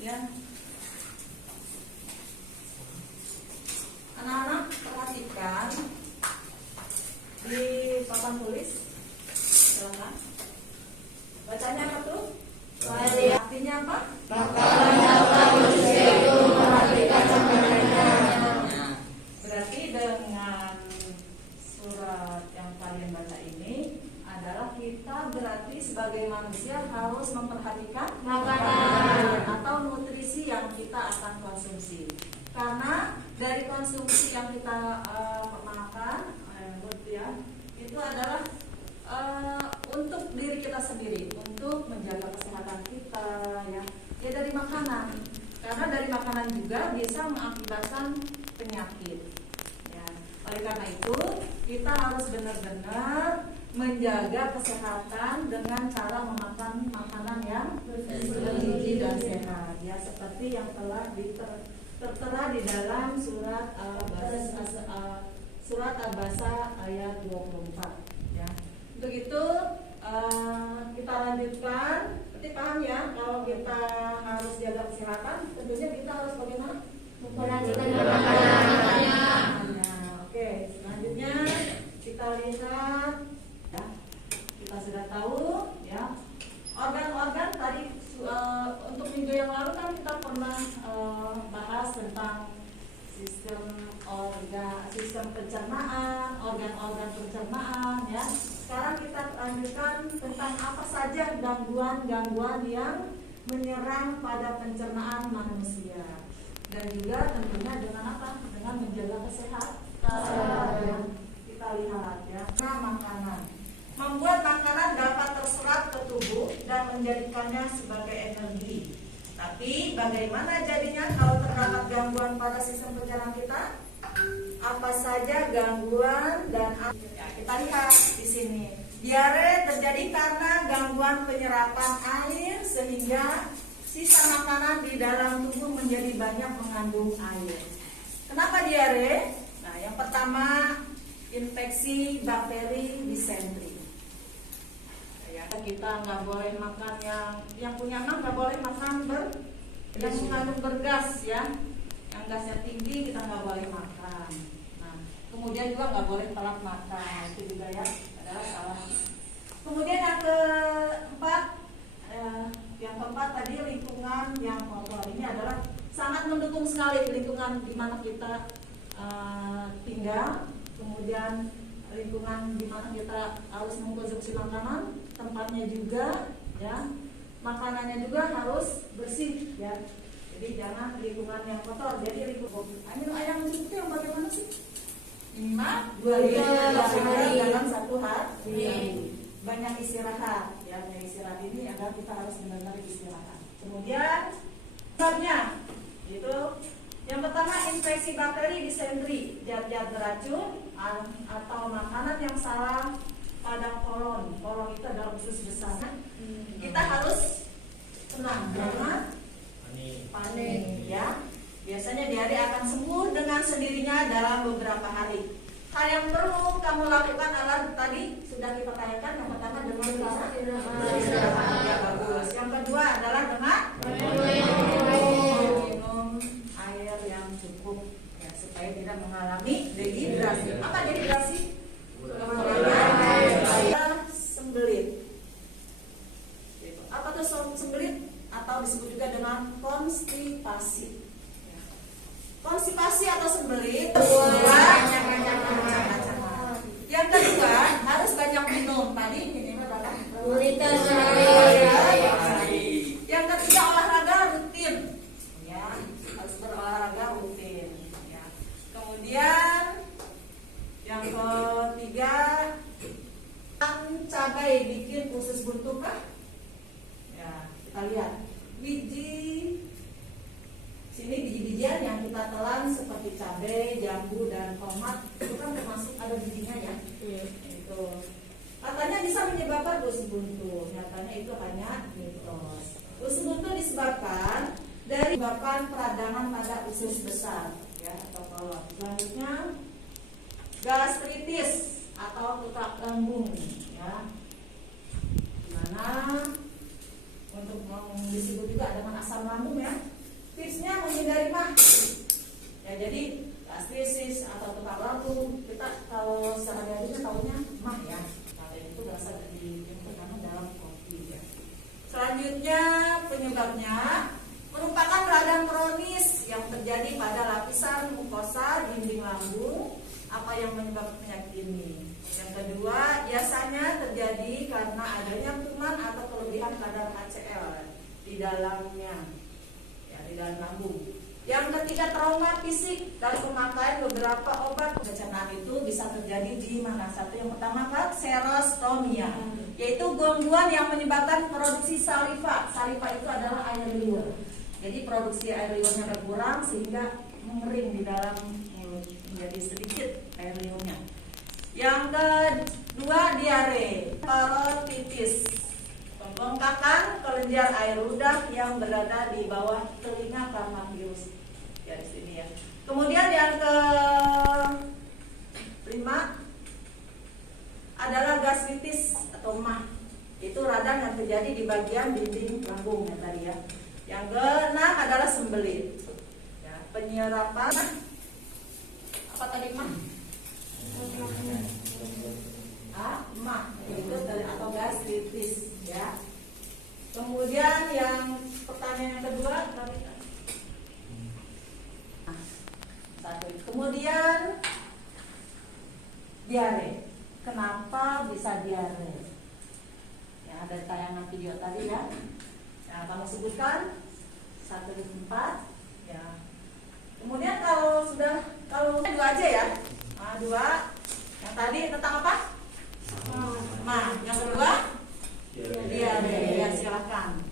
ya. Anak-anak perhatikan di papan tulis, silakan. Bacanya apa tuh? Artinya apa? Manusia itu memperhatikan makanannya. Berarti dengan surat yang kalian baca ini adalah kita berarti sebagai manusia harus memperhatikan makanan atau nutrisi yang kita akan konsumsi. Karena dari konsumsi yang kita makan, itu adalah untuk diri kita sendiri, untuk menjaga kesehatan kita, ya dari makanan. Karena dari makanan juga bisa mengakibatkan penyakit. Ya. Oleh karena itu, kita harus benar-benar menjaga kesehatan dengan cara memakan makanan yang bergizi dan sehat. Ya, seperti yang telah tertera di dalam surat Al-Baqarah ayat 24. Ya. Untuk itu kita lanjutkan. Berarti paham ya, kalau kita harus jaga kesehatan, tentunya kita harus bagaimana? Memperhatikan makanannya. Oke, selanjutnya kita lihat, ya, kita sudah tahu, ya, organ-organ tadi untuk minggu yang lalu kan kita pernah bahas tentang sistem pencernaan, organ-organ pencernaan, ya. Sekarang kita lanjutkan tentang apa saja gangguan-gangguan yang menyerang pada pencernaan manusia, dan juga tentunya dengan apa? Dengan menjaga kesehatan. Kita lihat, ya. Nah, makanan membuat makanan dapat terserap ke tubuh dan menjadikannya sebagai energi. Tapi bagaimana jadinya kalau terdapat gangguan pada sistem pencernaan kita? Apa saja gangguan dan ya, kita lihat di sini. Diare terjadi karena gangguan penyerapan air sehingga sisa makanan di dalam tubuh menjadi banyak mengandung air. Kenapa diare? Nah, yang pertama infeksi bakteri disentri. Ya, kita nggak boleh makan yang punya anak, nggak boleh makan yang mengandung bergas, ya. Yang gasnya tinggi kita nggak boleh makan. Nah, kemudian juga nggak boleh telat makan, itu juga ya adalah salah. Kemudian yang keempat tadi lingkungan yang kotor. Ini adalah sangat mendukung sekali lingkungan di mana kita tinggal. Kemudian lingkungan di mana kita harus mengkonsumsi makanan, tempatnya juga, ya, makanannya juga harus bersih, ya. Jadi jangan lingkungan yang kotor. Jadi ayam itu yang bagaimana sih? Minimal 2 liter dalam 1 hari. Banyak istirahat, ya. Banyak istirahat ini adalah kita harus benar-benar istirahat. Kemudian sebabnya itu yang pertama infeksi bakteri disentri, zat-zat beracun atau makanan yang salah pada kolon. Kolon itu adalah usus besar. Kita harus tenang, jangan panik, ya. Biasanya diare akan sembuh dengan sendirinya dalam beberapa hari. Hal yang perlu kamu lakukan adalah tadi sudah kita tanyakan, yang pertama dengan istirahat, ya, bagus. Yang kedua adalah dengan minum air yang cukup, ya, supaya tidak mengalami dehidrasi. Apa dehidrasi? Sembelit. Apa tuh sembelit? Atau disebut juga dengan konstipasi. Konstipasi atau sembelit yang kedua harus banyak minum. Tadi minimal berapa? 2 liter sehari. Yang ketiga olahraga rutin, ya, harus berolahraga rutin, ya. Kemudian yang ketiga, cabai bikin usus buntu kah? Ya, kita lihat sini biji-bijian yang kita telan seperti cabai, jambu, dan tomat itu kan termasuk ada bijinya, ya. Itu katanya bisa menyebabkan usus buntu. Nyatanya itu hanya mitos. Usus buntu disebabkan dari peradangan pada usus besar, ya, atau kolon. Selanjutnya gastritis atau utak lambung, ya, dimana untuk disebut juga dengan asam lambung ya. Tipsnya menghindari mah. Ya jadi gastritis atau tukar lambung kita kalau sehari-harinya tahunya mah ya. Nah, itu berasal dari yang pertama dalam kopi ya. Selanjutnya penyebabnya merupakan radang kronis yang terjadi pada lapisan mukosa dinding lambung. Apa yang menyebabkan penyakit ini? Yang kedua, biasanya terjadi karena adanya kuman atau kelebihan kadar HCl di dalamnya, ya, di dalam lambung. Yang ketiga, trauma fisik dari pemakaian beberapa obat pencernaan itu bisa terjadi di mana? Satu yang pertama kan serostomia, yaitu gangguan yang menyebabkan produksi saliva. Saliva itu adalah air liur. Jadi produksi air liurnya berkurang sehingga mengering di dalam mulut, menjadi sedikit air liurnya. Yang kedua, diare, parotitis, pembengkakan kelenjar air ludah yang berada di bawah telinga karena virus. Ya di sini ya. Kemudian yang kelima adalah gastritis atau mah. Itu radang yang terjadi di bagian dinding lambung ya tadi ya. Yang keenam adalah sembelit. Ya, penyerapan apa tadi mah? Mah itu atau gastritis ya. Kemudian yang pertanyaan yang kedua satu. Kemudian diare. Kenapa bisa diare? Ya, ada tayangan video tadi ya. Ya, kamu sebutkan 1, 4 ya. Kemudian kalau dua aja ya. Nah, 2. Yang tadi tentang apa? Yang kedua diare. Ya, silakan.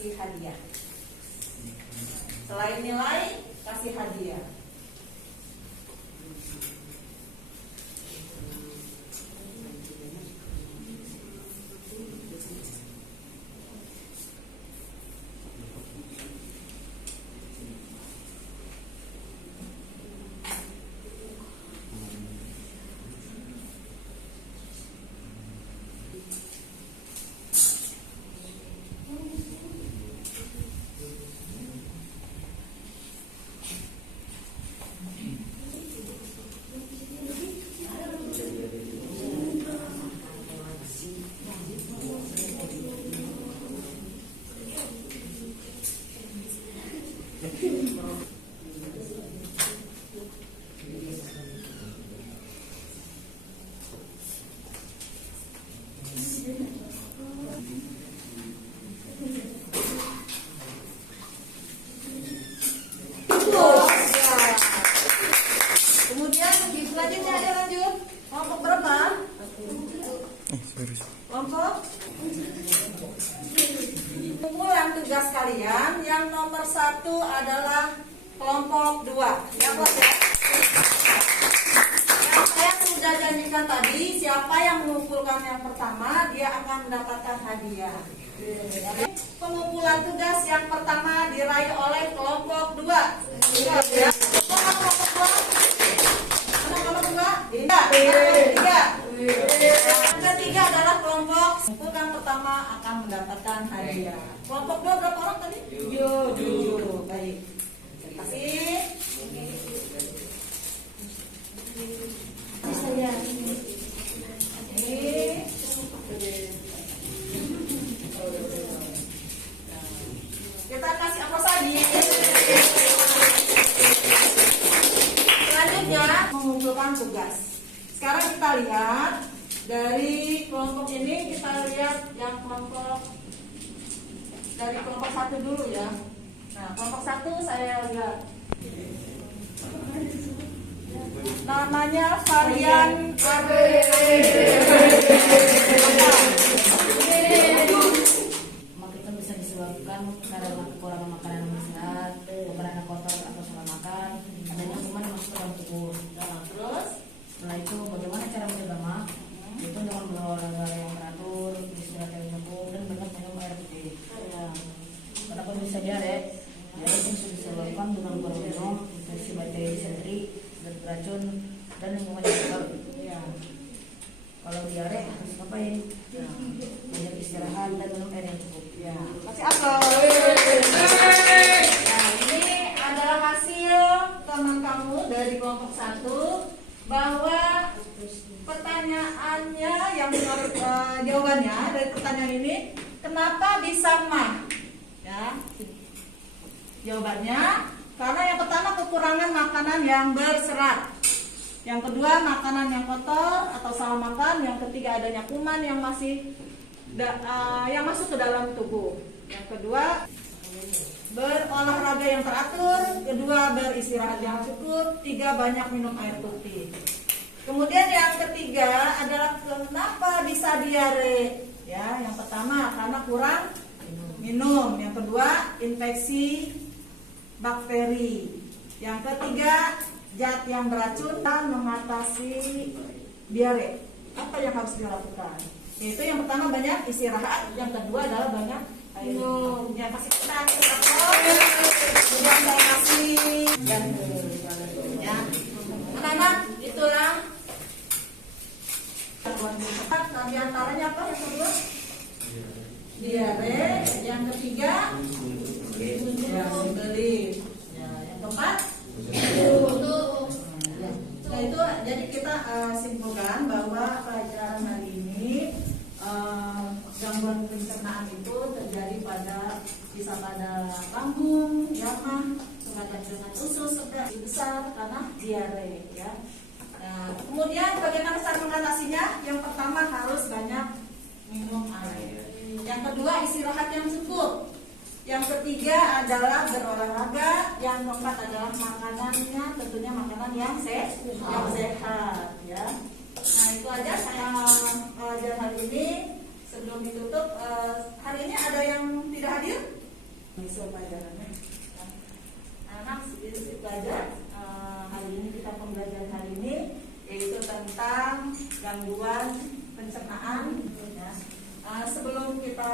Hadiah. Selain nilai, kasih hadiah. Kemudian selanjutnya ada lanjut kelompok berapa? Kelompok kumpulan tugas kalian yang nomor 1 adalah kelompok 2 ya bos ya. Yang saya sudah janjikan tadi, siapa yang mengumpulkan yang pertama dia akan mendapatkan hadiah. pengumpulan tugas yang pertama diraih oleh kelompok 2. Ingat ya. Mana kelompok 2? Mana kelompok 2? Tiga. Yang ketiga adalah kelompok yang pertama akan mendapatkan hadiah. Kelompok 2 berapa orang tadi? 7. Baik. Terima kasih. Saya. Kita kasih apa saja. Selanjutnya mengumpulkan tugas. Sekarang kita lihat dari kelompok ini, kita lihat yang kelompok dari kelompok 1 dulu ya. Nah, kelompok 1 saya lihat namanya varian array. Kita bisa disebabkan karena kekurangan makanan yang sehat, makanan kotor atau salah makan, adanya kuman yang masuk ke dalam tubuh. Nah, terus Setelah itu bagaimana cara menjaga mak? Itu dengan berolahraga yang teratur, istirahat yang cukup, dan banyak minum air putih. Karena kondisi diare itu bisa disebabkan dengan kurang minum, infeksi bakteri disenteri, zat beracun, dan lingkungan yang kotor. Kalau diare harus ngapain? Banyak istirahat dan minum air yang cukup. kasih apa? Nah, ini adalah hasil teman kamu dari kelompok 1 bahwa pertanyaannya yang jawabannya dari pertanyaan ini, kenapa bisa mah? Ya. Jawabannya karena yang pertama kekurangan makanan yang berserat. Yang kedua makanan yang kotor atau salah makan. Yang ketiga adanya kuman yang masih yang masuk ke dalam tubuh. Yang kedua berolahraga yang teratur. Kedua beristirahat yang cukup. Tiga banyak minum air putih. Kemudian yang ketiga adalah kenapa bisa diare? Ya, yang pertama karena kurang minum. Yang kedua infeksi bakteri. Yang ketiga zat yang beracun dan mengatasi diare. Apa yang harus dilakukan? Yaitu yang pertama banyak istirahat, yang kedua adalah banyak minum. Ya kasih kita kemudian saya kasih ya. Anak-anak itulah di antaranya apa yang kedua? Diare. Yang ketiga beli. Ya, yang keempat nah itu jadi kita simpulkan bahwa pelajaran hari ini gangguan pencernaan itu terjadi bisa pada lambung, mah, terkadang dengan usus sedang besar karena diare ya. Nah, kemudian bagaimana cara mengatasinya? Yang pertama harus banyak minum air. Yang kedua istirahat yang cukup. Yang ketiga adalah berolahraga. Yang keempat adalah makanannya tentunya makanan yang sehat ya. Nah itu aja saya pelajaran hari ini. Sebelum ditutup, hari ini ada yang tidak hadir? Pelajarannya. Anak sedikit belajar. Hari ini kita pembelajaran hari ini yaitu tentang gangguan pencernaan. Ya. Sebelum kita